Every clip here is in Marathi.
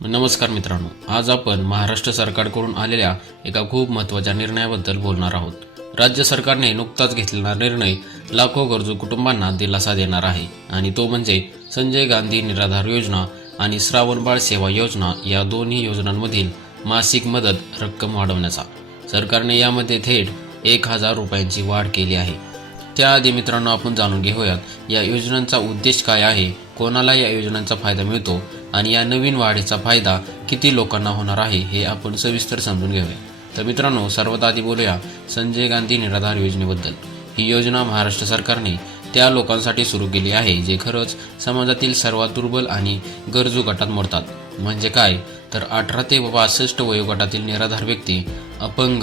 नमस्कार मित्रांनो आज आपण महाराष्ट्र सरकारकडून आलेल्या एका खूप महत्त्वाच्या निर्णयाबद्दल बोलणार आहोत. राज्य सरकारने नुकताच घेतलेला निर्णय लाखो गरजू कुटुंबांना दिलासा देणार आहे आणि तो म्हणजे संजय गांधी निराधार योजना आणि श्रावणबाळ सेवा योजना या दोन्ही योजनांमधील मासिक मदत रक्कम वाढवण्याचा. सरकारने यामध्ये थेट एक हजार रुपयांची वाढ केली आहे. त्याआधी मित्रांनो आपण जाणून घेऊयात या योजनांचा उद्देश काय आहे कोणाला या योजनांचा फायदा मिळतो आणि या नवीन वाढीचा फायदा किती लोकांना होणार आहे हे आपण सविस्तर समजून घेऊया. तर मित्रांनो सर्वात आधी बोलूया संजय गांधी निराधार योजनेबद्दल. ही योजना महाराष्ट्र सरकारने त्या लोकांसाठी सुरू केली आहे जे खरंच समाजातील सर्वात दुर्बल आणि गरजू गटात मोडतात. म्हणजे काय? तर अठरा ते बासष्ट वयोगटातील निराधार व्यक्ती अपंग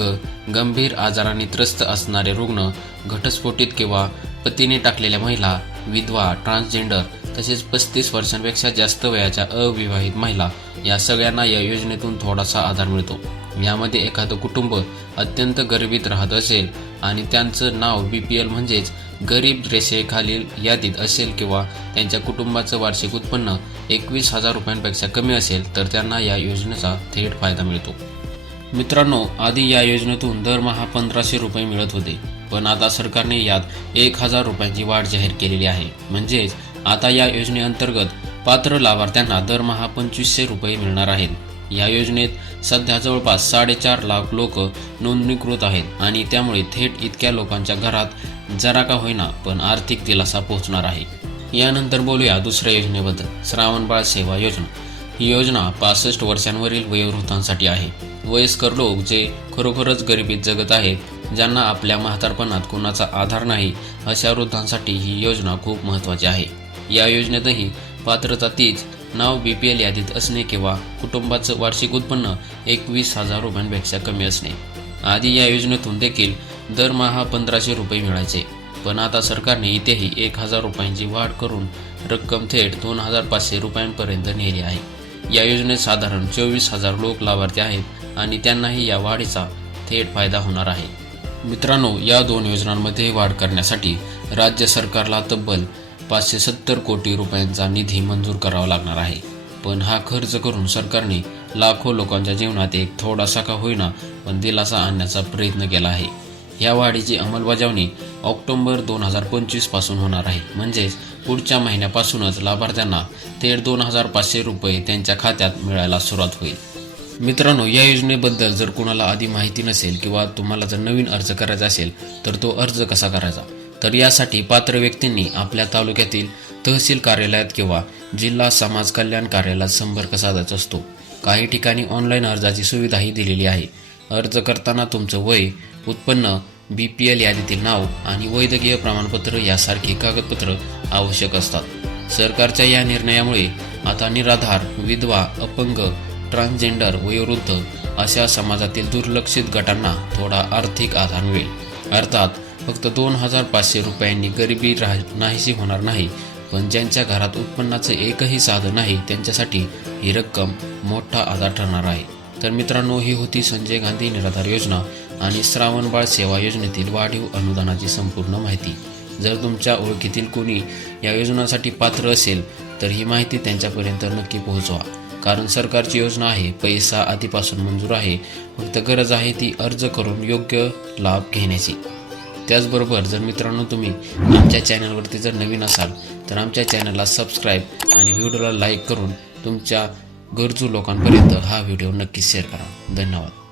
गंभीर आजाराने त्रस्त असणारे रुग्ण घटस्फोटित किंवा पतीने टाकलेल्या महिला विधवा ट्रान्सजेंडर तसेच पस्तीस वर्षांपेक्षा जास्त वयाच्या अविवाहित महिला या सगळ्यांना या योजनेतून थोडासा आधार मिळतो. यामध्ये एखादं कुटुंब अत्यंत गरिबीत राहत असेल आणि त्यांचं नाव बी पी एल म्हणजेच गरीब रेषेखालील यादीत असेल किंवा त्यांच्या कुटुंबाचं वार्षिक उत्पन्न एकवीस हजार रुपयांपेक्षा कमी असेल तर त्यांना या योजनेचा थेट फायदा मिळतो. मित्रांनो आधी या योजनेतून दरमहा पंधराशे रुपये मिळत होते पण आता सरकारने यात एक हजार रुपयांची वाढ जाहीर केलेली आहे. म्हणजेच आता या योजनेअंतर्गत पात्र लाभार्थ्यांना दरमहा पंचवीसशे रुपये मिळणार आहेत. या योजनेत सध्या जवळपास साडेचार लाख लोक नोंदणीकृत आहेत आणि त्यामुळे थेट इतक्या लोकांच्या घरात जरा का होईना पण आर्थिक दिलासा पोहोचणार आहे. यानंतर बोलूया दुसऱ्या योजनेबद्दल. श्रावणबाळ सेवा योजना. ही योजना पासष्ट वर्षांवरील वयोवृद्धांसाठी आहे. वयस्कर लोक जे खरोखरच गरिबीत जगत आहेत ज्यांना आपल्या म्हातारपणात कोणाचा आधार नाही अशा वृद्धांसाठी ही योजना खूप महत्त्वाची आहे. या योजनेतही पात्रता तीच नाव बी पी एल यादीत असणे किंवा कुटुंबाचं वार्षिक उत्पन्न एकवीस हजार रुपयांपेक्षा कमी असणे. आधी या योजनेतून देखील दरमहा पंधराशे रुपये मिळायचे. पण आता सरकारने इथेही एक हजार रुपयांची वाढ करून रक्कम थेट दोन हजार पाचशे रुपयांपर्यंत नेली आहे. या योजनेत साधारण चोवीस हजार लोक लाभार्थी आहेत आणि त्यांनाही या वाढीचा थेट फायदा होणार आहे. मित्रांनो या दोन योजनांमध्ये वाढ करण्यासाठी राज्य सरकारला तब्बल पाचशे सत्तर कोटी रुपयांचा निधी मंजूर करावा लागणार आहे. पण हा खर्च करून सरकारने लाखो लोकांच्या जीवनात एक थोडासा का होईना पण दिलासा आणण्याचा प्रयत्न केला आहे. या वाढीची अंमलबजावणी ऑक्टोबर दोन हजार पंचवीसपासून होणार आहे. म्हणजेच पुढच्या महिन्यापासूनच लाभार्थ्यांना थेट दोन हजार पाचशे रुपये त्यांच्या खात्यात मिळायला सुरुवात होईल. मित्रांनो या योजनेबद्दल जर कुणाला आधी माहिती नसेल किंवा तुम्हाला जर नवीन अर्ज करायचा असेल तर तो अर्ज कसा करायचा? तर यासाठी पात्र व्यक्तींनी आपल्या तालुक्यातील तहसील कार्यालयात किंवा जिल्हा समाज कल्याण कार्यालयात संपर्क साधत असतो. काही ठिकाणी ऑनलाईन अर्जाची सुविधाही दिलेली आहे. अर्ज करताना तुमचं वय उत्पन्न बी पी एल यादीतील नाव आणि वैद्यकीय प्रमाणपत्र यासारखी कागदपत्र आवश्यक असतात. सरकारच्या या निर्णयामुळे आता निराधार विधवा अपंग ट्रान्सजेंडर वयोवृद्ध अशा समाजातील दुर्लक्षित गटांना थोडा आर्थिक आधार मिळेल. अर्थात फक्त दोन हजार पाचशे रुपयांनी गरिबी राह नाहीशी होणार नाही. पण ज्यांच्या घरात उत्पन्नाचं एकही साधन नाही त्यांच्यासाठी ही रक्कम मोठा आधार ठरणार आहे. तर मित्रांनो ही होती संजय गांधी निराधार योजना आणि श्रावणबाळ सेवा योजनेतील वाढीव अनुदानाची संपूर्ण माहिती. जर तुमच्या ओळखीतील कोणी या योजनांसाठी पात्र असेल तर ही माहिती त्यांच्यापर्यंत नक्की पोहोचवा. कारण सरकारची योजना आहे पैसा आधीपासून मंजूर आहे फक्त गरज आहे ती अर्ज करून योग्य लाभ घेण्याची. त्याचबरोबर जर मित्रांनो तुम्ही आमच्या चॅनलवरती जर नवीन असाल तर आमच्या चॅनलला सबस्क्राईब आणि व्हिडिओला लाईक करून तुमच्या गरजू लोकांपर्यंत हा व्हिडिओ नक्कीच शेअर करा. धन्यवाद.